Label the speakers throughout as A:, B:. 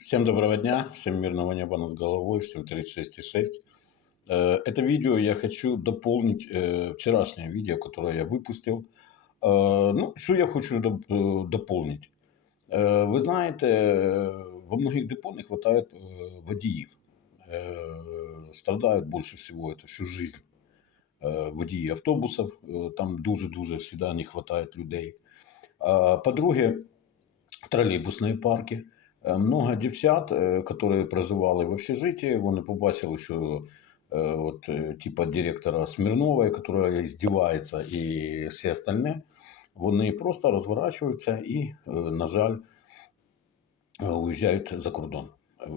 A: Всем доброго дня, всем мирного неба над головой, всем 36,6. Э, Это видео я хочу дополнить э, вчерашнее видео, которое я выпустил. Э, Ну, що я хочу доп- е, дополнить? Е, Ви знаєте, е, во многих депо не вистачає водіїв. Е, Страдають більше всього це всю жизнь. Е, Водії автобусів, е, там дуже-дуже завжди не вистачає людей. А, По-друге, тролейбусні парки. Е, Много дівчат, е, які проживали в общежитті, вони побачили, що е, от, е, типа директора Смірнової, яка здівається, і всі остальне, вони просто розворачуються і, е, на жаль, е, уїжджають за кордон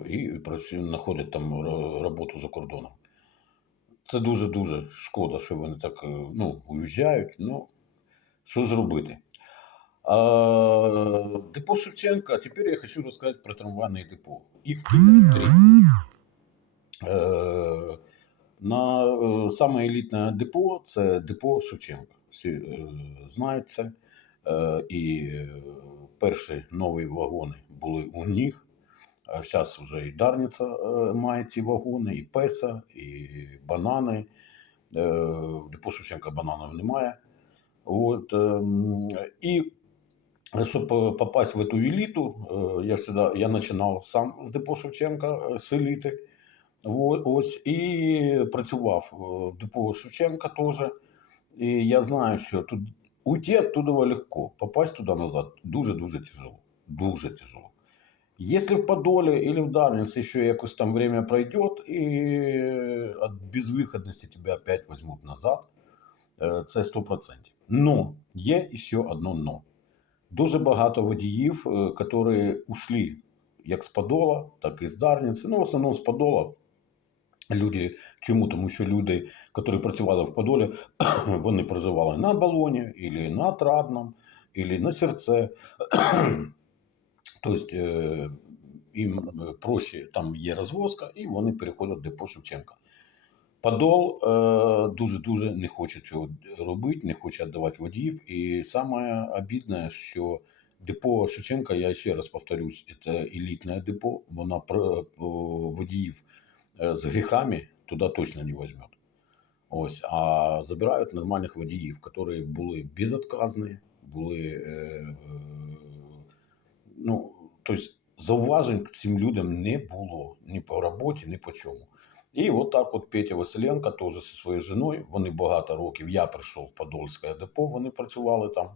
A: і знаходять там роботу за кордоном. Це дуже-дуже шкода, що вони так е, ну, уїжджають. Ну, що зробити? А, депо Шевченка. Теперь я хочу рассказать про трамвайное депо. Их три. Е, На е, саме елітне депо це депо Шевченка. Всі е, знають це. Е, І е, перші нові вагони були у них. А зараз вже і Дарниця е, має ці вагони, і Песа, і банани. Е, депо Шевченка бананів немає. От, ем, і щоб е, попасть в эту еліту, е, я всегда, я починав сам з депо Шевченка е, з еліти. Во- Ось, і працював е, в депо Шевченка теж. І я знаю, що тут уйти оттуда легко, попасть туди назад дуже-дуже тяжело. Дуже тяжело. Если в Подоле или в Дарнице еще якось там время пройдет, и от безвыходности тебя опять возьмут назад, е, це 100%. Но є ще одно но. Дуже багато водіїв, е, які ушли як з Подола, так і з Дарниці. Ну, в основному з Подола. Люди, чому? Тому що люди, які працювали в Подолі, вони проживали на Балоні, або на Отрадном, або на Серце. Тобто е, їм е, проще, там є розвозка, і вони переходять депо Шевченка. Подол е, дуже-дуже не хоче цього робити, не хоче віддавати водіїв. І саме обідне, що депо Шевченка, я ще раз повторюсь, це елітне депо, вона про- водіїв е, з гріхами туди точно не візьме. Ось, а забирають нормальних водіїв, які були безотказні, були. Е, е, ну, тобто, зауважень цим людям не було ні по роботі, ні по чому. І от так от Петя Василенко теж зі своєю жіною, вони багато років, я прийшов в Подольське депо, вони працювали там.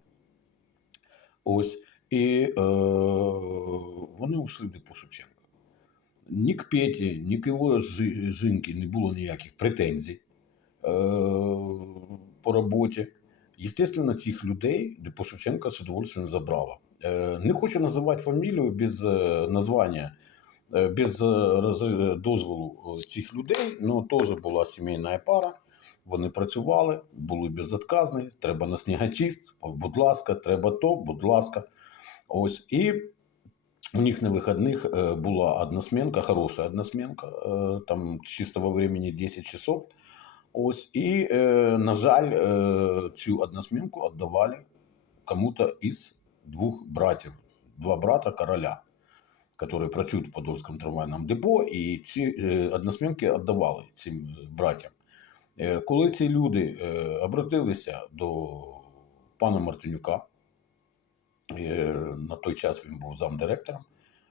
A: Ось. І е, вони ушли в депо Шевченка. Ні к Петі, ні к його жінки не було ніяких претензій е, по роботі. Естественно, цих людей депо Шевченка з удовольствием забрала. Е, Не хочу називати фамілію без е, названня, без е, дозволу е, цих людей, але теж була сімейна пара. Вони працювали, були безотказні, треба на снігочист, будь ласка, треба то, будь ласка. Ось. І у них на вихідних е, була односменка, хороша односменка, е, там чистого времени 10 часов. Ось. І, е, на жаль, е, цю односменку віддавали кому-то із двох братів, два брата короля, які працюють в Подольському трамвайному депо, і ці е, односменки віддавали цим е, братям. Е, Коли ці люди обратилися до пана Мартинюка, е, на той час він був замдиректором,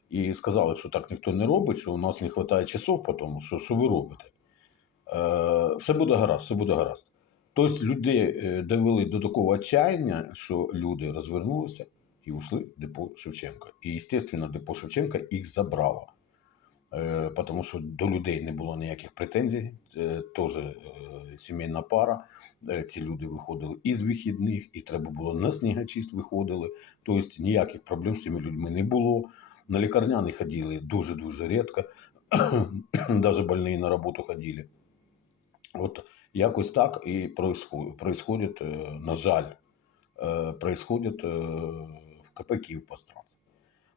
A: і сказали, що так ніхто не робить, що у нас не вистачає часов, потім, що, що ви робите? Е, Все буде гаразд, все буде гаразд. Тобто людей е, довели до такого отчаяння, що люди розвернулися і ушли депо Шевченка. І, звісно, депо Шевченка їх забрало. Е, Тому що до людей не було ніяких претензій. Е, Теж е, сімейна пара. Ці люди виходили із вихідних, і треба було на снігочист виходили. Тобто ніяких проблем з цими людьми не було. На лікарняні ходили дуже-дуже рідко. Навіть больні на роботу ходили. От якось так і происходит, на жаль, происходит КП Київпостранс.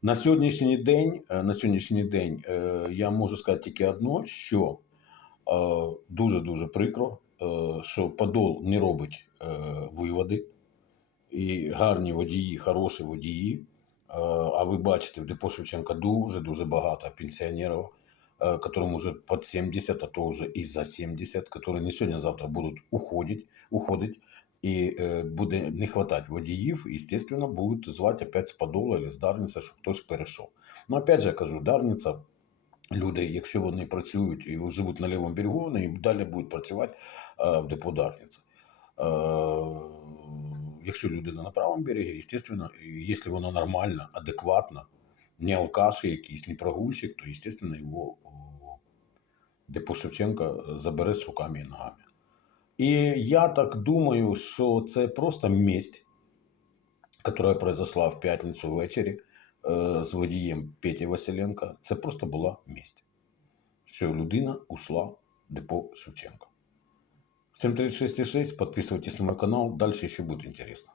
A: На сьогоднішній день, е, на сьогоднішній день е, я можу сказати тільки одно, що е, дуже-дуже прикро, що Подол не робить виводи, і гарні водії, хороші водії. А ви бачите, в депо Шевченка дуже-дуже багато пенсіонерів, которым уже под 70, а то уже и за 70, которые не сьогодні, а завтра будуть уходить, уходить, і е, буде не хватать водіїв, і, естественно, будуть звати опять з Подола або з Дарниці, щоб хтось перейшов. Ну, опять же, кажу, Дарниця, люди, якщо вони працюють і живуть на лівому берегу, вони і далі будуть працювати е, в депо Дарниця. Якщо людина на правому берегі, і якщо воно нормально, адекватно, не алкаш якийсь, не прогульщик, то, естественно, його депо Шевченка забере з руками і ногами. І я так думаю, що це просто месть, яка произошла в п'ятницю ввечері е, з водієм Петі Василенка. Це просто була месть. Що людина ушла в депо Шевченка. Всем 36,6, подписывайтесь на мой канал, дальше еще будет интересно.